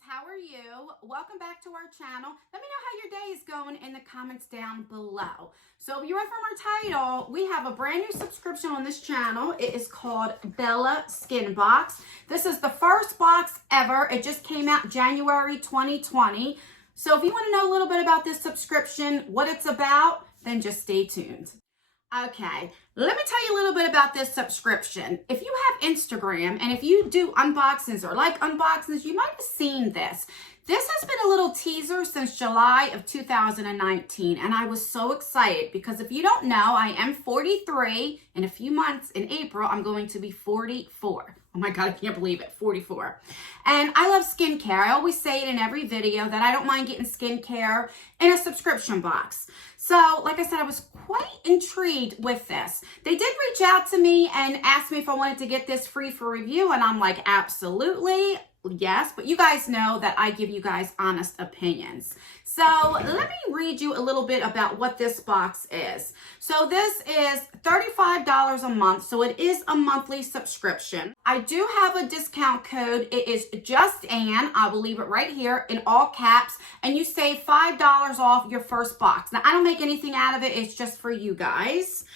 How are you? Welcome back to our channel. Let me know how your day is going in the comments down below. So if you are from our title, we have a brand new subscription on this channel. It is called Bella Skin Box. This is the first box ever. It just came out January 2020. So if you want to know a little bit about this subscription, what it's about, then just stay tuned. Okay, let me tell you a little bit about this subscription. If you have Instagram and if you do unboxings or like unboxings, you might have seen this. This has been a little teaser since July of 2019, and I was so excited because if you don't know, I am 43. In a few months, in April, I'm going to be 44. Oh my God, I can't believe it, 44. And I love skincare. I always say it in every video that I don't mind getting skincare in a subscription box. So, like I said, I was quite intrigued with this. They did reach out to me and ask me if I wanted to get this free for review, and I'm like, absolutely. Yes, but you guys know that I give you guys honest opinions. So let me read you a little bit about what this box is. So this is $35 a month, so it is a monthly subscription. I do have a discount code. It is just Ann. I will leave it right here in all caps, and you save $5 off your first box. Now, I don't make anything out of it. It's just for you guys.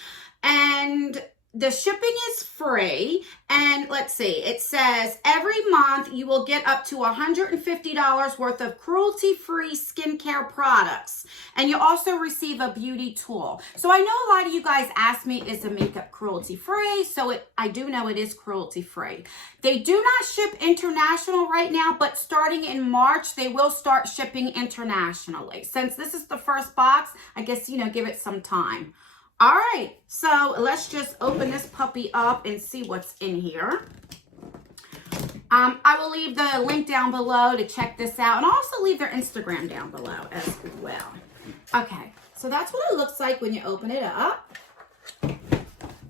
And the shipping is free, and let's see, it says every month you will get up to $150 worth of cruelty-free skincare products, and you also receive a beauty tool. So I know a lot of you guys ask me, is the makeup cruelty-free? So I do know it is cruelty-free. They do not ship international right now, but starting in March, they will start shipping internationally. Since this is the first box, I guess, give it some time. All right, so let's just open this puppy up and see what's in here. I will leave the link down below to check this out, and I'll also leave their Instagram down below as well. Okay, so that's what it looks like when you open it up.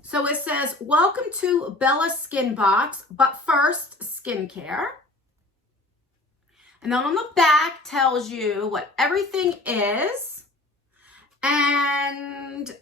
So it says, welcome to Bella Skin Box, but first, skincare. And then on the back tells you what everything is, and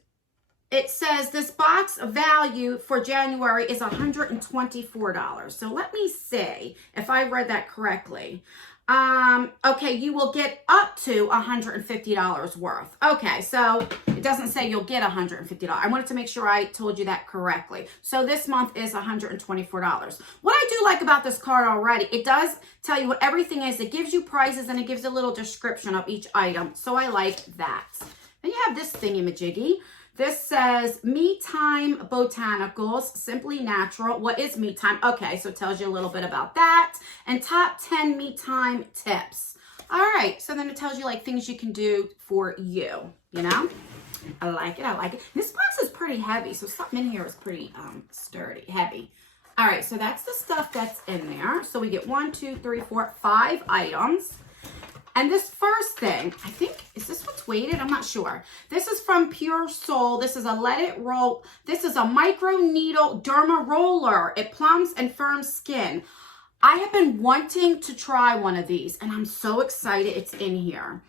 it says this box value for January is $124. So let me see if I read that correctly. Okay, you will get up to $150 worth. Okay, so it doesn't say you'll get $150. I wanted to make sure I told you that correctly. So this month is $124. What I do like about this card already, it does tell you what everything is. It gives you prices and it gives a little description of each item. So I like that. Then you have this thingy-majiggy. This says Me Time Botanicals, Simply Natural. What is Me Time? Okay, so it tells you a little bit about that. And top 10 Me Time tips. All right, so then it tells you like things you can do for you, I like it, I like it. This box is pretty heavy, so something in here is pretty sturdy, heavy. All right, so that's the stuff that's in there. So we get 1, 2, 3, 4, 5 items. And this first thing, I think, is this what's weighted? I'm not sure. This is from Pure Soul. This is a Let It Roll. This is a micro needle Derma Roller. It plumps and firms skin. I have been wanting to try one of these, and I'm so excited it's in here.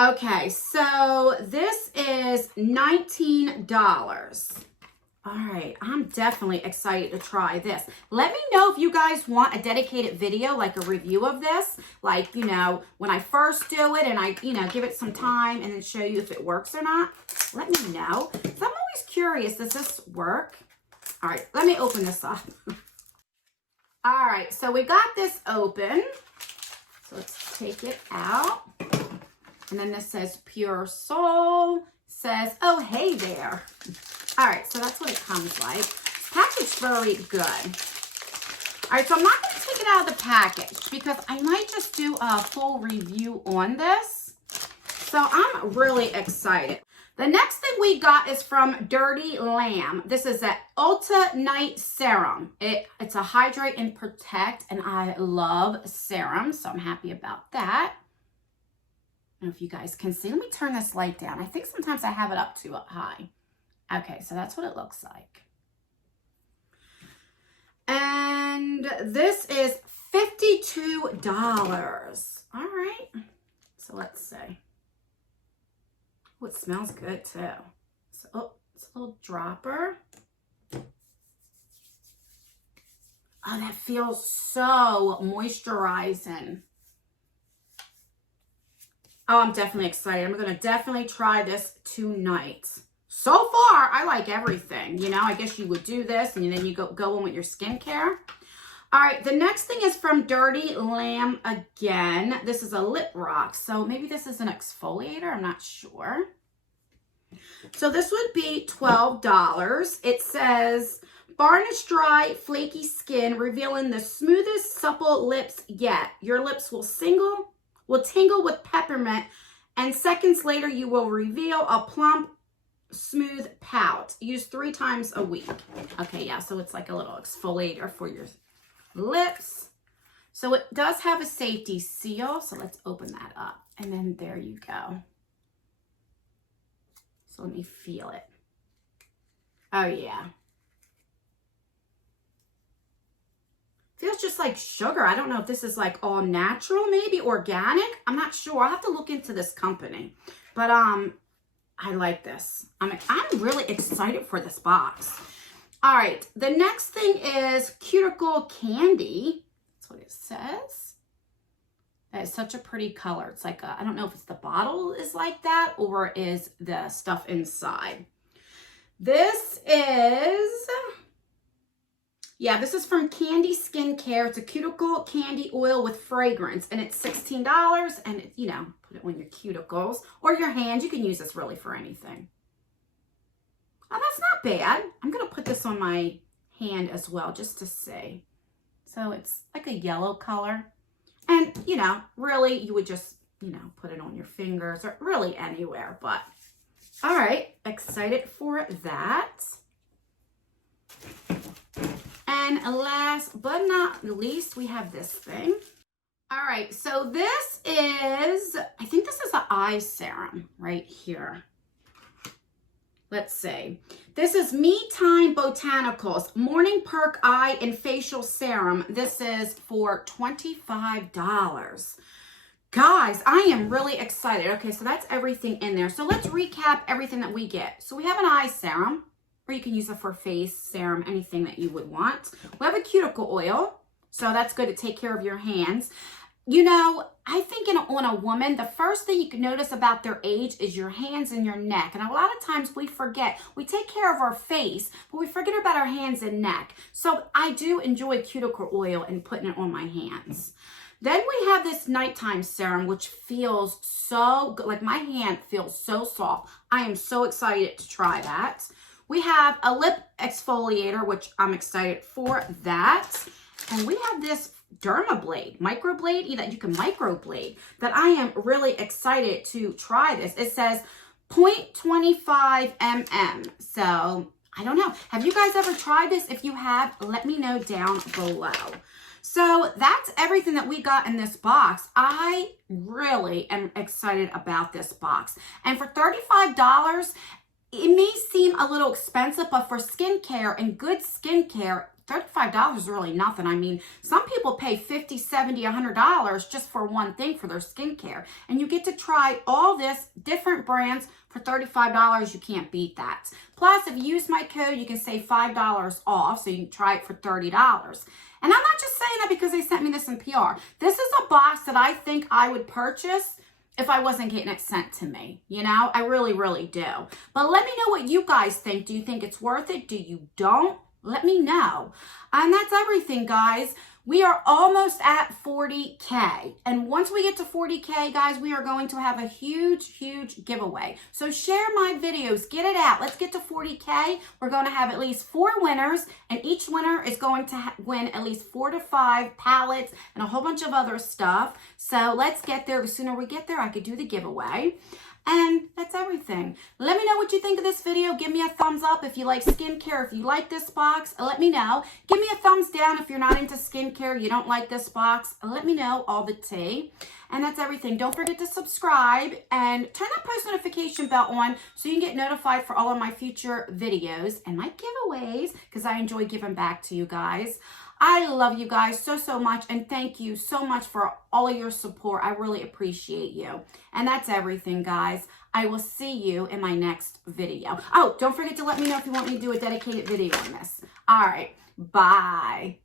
Okay, so this is $19. All right, I'm definitely excited to try this. Let me know if you guys want a dedicated video, like a review of this. Like, when I first do it and I, give it some time and then show you if it works or not. Let me know. So I'm always curious, does this work? All right, let me open this up. All right, so we got this open. So let's take it out. And then this says Pure Soul. Says, oh, hey there. All right, so that's what it comes like. Packaged very good. All right, so I'm not going to take it out of the package because I might just do a full review on this. So I'm really excited. The next thing we got is from Dirty Lamb. This is an Ulta Night Serum. It's a hydrate and protect, and I love serum, so I'm happy about that. I don't know if you guys can see. Let me turn this light down. I think sometimes I have it up too high. Okay, so that's what it looks like. And this is $52. All right. So let's see. Oh, it smells good too. So, oh, it's a little dropper. Oh, that feels so moisturizing. Oh, I'm definitely excited. I'm going to definitely try this tonight. So far, I like everything. You know, I guess you would do this and then you go in with your skincare. All right, the next thing is from Dirty Lamb again. This is a lip rock. So maybe this is an exfoliator. I'm not sure. So this would be $12. It says, varnish dry, flaky skin, revealing the smoothest, supple lips yet. Your lips will tingle with peppermint, and seconds later you will reveal a plump, smooth pout. Use 3 times a week. Okay, yeah, so it's like a little exfoliator for your lips. So it does have a safety seal, so let's open that up. And then there you go. So let me feel it. Oh, yeah. Feels just like sugar. I don't know if this is like all natural, maybe organic. I'm not sure. I'll have to look into this company. But I like this. I'm really excited for this box. All right. The next thing is Cuticle Candy. That's what it says. That is such a pretty color. It's like I don't know if it's the bottle is like that or is the stuff inside. This is... yeah, this is from Candy Skincare. It's a Cuticle Candy Oil with fragrance, and it's $16. And, you know, put it on your cuticles or your hands. You can use this really for anything. Oh, that's not bad. I'm going to put this on my hand as well just to see. So it's like a yellow color. And, you know, really, you would just, you know, put it on your fingers or really anywhere. But, all right, excited for that. And last but not least, we have this thing. All right, so this is, I think this is an eye serum right here. Let's see. This is Me Time Botanicals Morning Perk Eye and Facial Serum. This is for $25. Guys, I am really excited. Okay, so that's everything in there. So let's recap everything that we get. So we have an eye serum, or you can use it for face serum, anything that you would want. We have a cuticle oil, so that's good to take care of your hands. You know, I think on a woman, the first thing you can notice about their age is your hands and your neck. And a lot of times we forget. We take care of our face, but we forget about our hands and neck. So I do enjoy cuticle oil and putting it on my hands. Then we have this nighttime serum, which feels so good. Like my hand feels so soft. I am so excited to try that. We have a lip exfoliator, which I'm excited for that. And we have this Derma blade, microblade, that you can microblade, that I am really excited to try this. It says 0.25 mm. So I don't know. Have you guys ever tried this? If you have, let me know down below. So that's everything that we got in this box. I really am excited about this box. And for $35, it may seem a little expensive, but for skincare and good skincare, $35 is really nothing. I mean, some people pay $50, $70, $100 just for one thing for their skincare. And you get to try all this different brands for $35. You can't beat that. Plus, if you use my code, you can save $5 off. So you can try it for $30. And I'm not just saying that because they sent me this in PR. This is a box that I think I would purchase if I wasn't getting it sent to me. You know, I really, really do. But let me know what you guys think. Do you think it's worth it? Do you don't? Let me know. And that's everything, guys. We are almost at 40K. And once we get to 40K, guys, we are going to have a huge, huge giveaway. So share my videos. Get it out. Let's get to 40K. We're going to have at least 4 winners. And each winner is going to win at least 4 to 5 palettes and a whole bunch of other stuff. So let's get there. The sooner we get there, I could do the giveaway. And that's everything. Let me know what you think of this video. Give me a thumbs up if you like skincare. If you like this box, let me know. Give me a thumbs down if you're not into skincare, you don't like this box. Let me know all the tea. And that's everything. Don't forget to subscribe and turn that post notification bell on so you can get notified for all of my future videos and my giveaways, because I enjoy giving back to you guys. I love you guys so, so much, and thank you so much for all of your support. I really appreciate you. And that's everything, guys. I will see you in my next video. Oh, don't forget to let me know if you want me to do a dedicated video on this. All right, bye.